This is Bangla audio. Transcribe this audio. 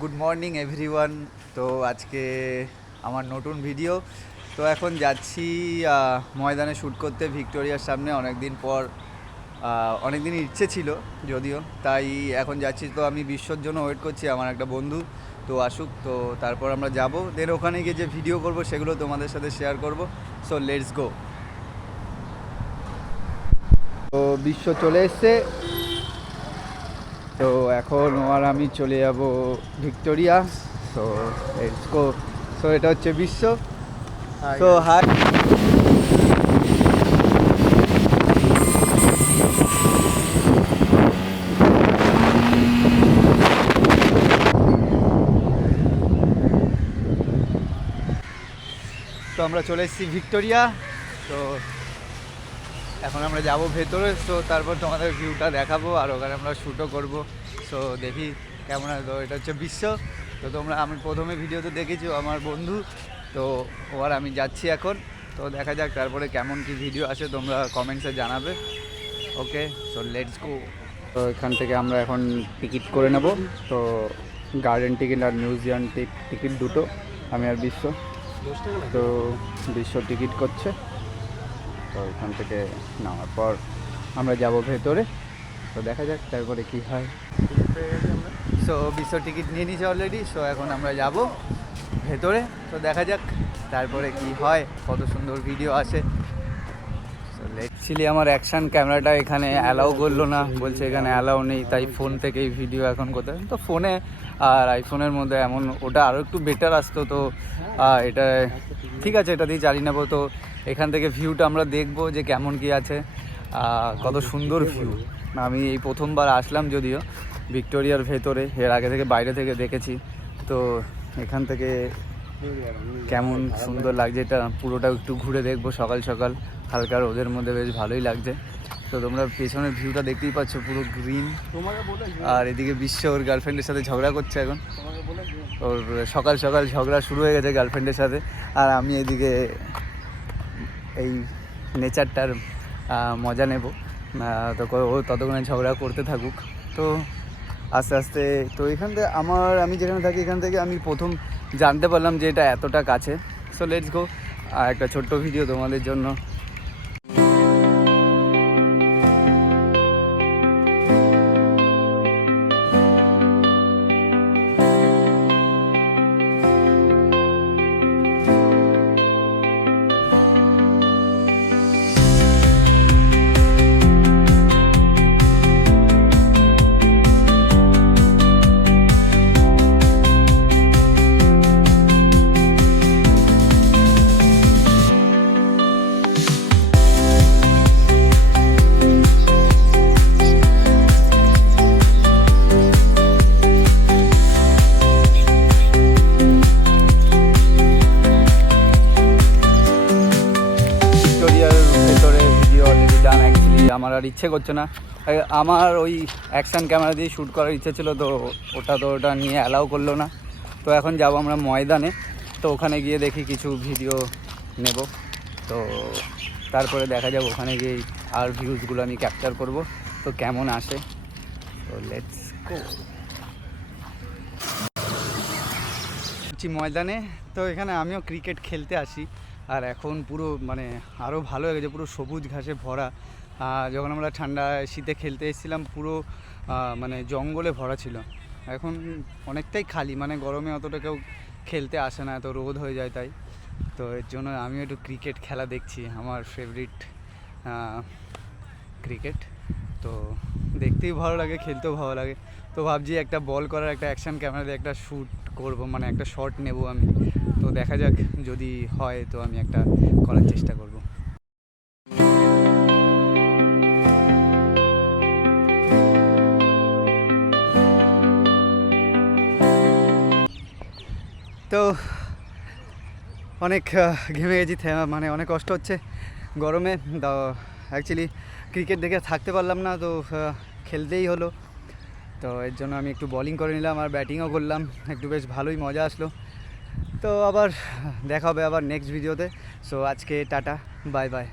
Good morning everyone. তো আজকে আমার নতুন ভিডিও। তো এখন যাচ্ছি ময়দানে শ্যুট করতে ভিক্টোরিয়ার সামনে। অনেক দিন ইচ্ছে ছিল যদিও, তাই এখন যাচ্ছি। তো আমি বিশ্বর জন্য ওয়েট করছি, আমার একটা বন্ধু তো আসুক, তো তারপর আমরা যাব। দেন ওখানে গিয়ে যে ভিডিও করব সেগুলো তোমাদের সাথে শেয়ার করব। সো লেটস গো। তো বিশ্ব চলে এসছে, তো এখন আর আমি চলে যাব Victoria. So let's go. So এটা হচ্ছে বিশ্ব। So hi. তো আমরা চলে এসেছি ভিক্টোরিয়া। তো এখন আমরা যাব ভেতরে। সো তারপর তোমাদের ভিউটা দেখাবো, আর ওখানে আমরা শ্যুটও করবো। সো দেখি কেমন হয়। তো এটা হচ্ছে বিশ্ব। তো আমি প্রথমে ভিডিওতে দেখেছি আমার বন্ধু, তো আর আমি যাচ্ছি এখন। তো দেখা যাক তারপরে কেমন কি ভিডিও আসে, তোমরা কমেন্টসে জানাবে। ওকে, সো লেটস গো। তো এখান থেকে আমরা এখন টিকিট করে নেব। তো গার্ডেন টিকিট আর মিউজিয়াম টিকিট দুটো, আমি আর বিশ্ব। তো বিশ্ব টিকিট করছে। তো এখান থেকে নামার পর আমরা যাব ভেতরে। তো দেখা যাক তারপরে কি হয়। সো বিশ্ব টিকিট নিয়ে নিয়েছে অলরেডি। সো এখন আমরা যাব ভেতরে। তো দেখা যাক তারপরে কি হয়, কত সুন্দর ভিডিও আসে। অ্যাকচুয়ালি আমার অ্যাকশান ক্যামেরাটা এখানে অ্যালাউ করলো না, বলছে এখানে অ্যালাউ নেই, তাই ফোন থেকেই ভিডিও এখন কোথায়। তো ফোনে আর আইফোনের মধ্যে এমন ওটা আরও একটু বেটার আসতো। তো এটা ঠিক আছে, এটা দিয়ে চালিয়ে নেবো। তো এখান থেকে ভিউটা আমরা দেখবো যে কেমন কি আছে, কত সুন্দর ভিউ। আমি এই প্রথমবার আসলাম যদিও ভিক্টোরিয়ার ভেতরে, এর আগে থেকে বাইরে থেকে দেখেছি। তো এখান থেকে কেমন সুন্দর লাগছে, এটা পুরোটা একটু ঘুরে দেখবো। সকাল সকাল হালকা রোদের মধ্যে বেশ ভালোই লাগছে। তো তোমরা পেছনের ভিউটা দেখতেই পাচ্ছ, পুরো গ্রিন। আর এদিকে বিশ্ব ওর গার্লফ্রেন্ডের সাথে ঝগড়া করছে এখন। ওর সকাল সকাল ঝগড়া শুরু হয়ে গেছে গার্লফ্রেন্ডের সাথে। আর আমি এদিকে এই নেচারটার মজা নেব। তো ও ততক্ষণে ঝগড়া করতে থাকুক। তো আস্তে আস্তে তো এখান থেকে আমি যেখানে থাকি এখান থেকে আমি প্রথম জানতে পারলাম যে এটা এতটা কাছে। সো লেটস গো। একটা ছোট্ট ভিডিও তোমাদের জন্য। আমার আর ইচ্ছে করছে না, আমার ওই অ্যাকশান ক্যামেরা দিয়ে শ্যুট করার ইচ্ছে ছিল। তো ওটা নিয়ে অ্যালাউ করলো না। তো এখন যাব আমরা ময়দানে। তো ওখানে গিয়ে দেখি কিছু ভিডিও নেব। তো তারপরে দেখা যাবে ওখানে গিয়ে আর ভিউজগুলো আমি ক্যাপচার করব। তো কেমন আসে। তো লেটস গো। ময়দানে। তো এখানে আমিও ক্রিকেট খেলতে আসি। আর এখন পুরো আরও ভালো হয়ে গেছে, পুরো সবুজ ঘাসে ভরা। যখন আমরা শীতে খেলতে এসেছিলাম পুরো জঙ্গলে ভরা ছিল। এখন অনেকটাই খালি, গরমে অতটা কেউ খেলতে আসে না, এত রোদ হয়ে যায় তাই। তো এর জন্য আমিও একটু ক্রিকেট খেলা দেখছি, আমার ফেভারিট ক্রিকেট। তো দেখতেই ভালো লাগে, খেলতেও ভালো লাগে। তো ভাবছি একটা বল করার একটা অ্যাকশান ক্যামেরা দিয়ে একটা শ্যুট করবো, একটা শট নেব আমি। তো দেখা যাক, যদি হয় তো আমি একটা করার চেষ্টা করব। তো অনেক ঘেমে গেছি, অনেক কষ্ট হচ্ছে গরমে। অ্যাকচুয়ালি ক্রিকেট দেখে থাকতে পারলাম না, তো খেলতেই হলো। তো এর জন্য আমি একটু বোলিং করে নিলাম আর ব্যাটিংও করলাম, একটু বেশ ভালোই মজা আসলো। তো আবার দেখা হবে আবার নেক্সট ভিডিওতে। সো আজকে টাটা, বাই বাই।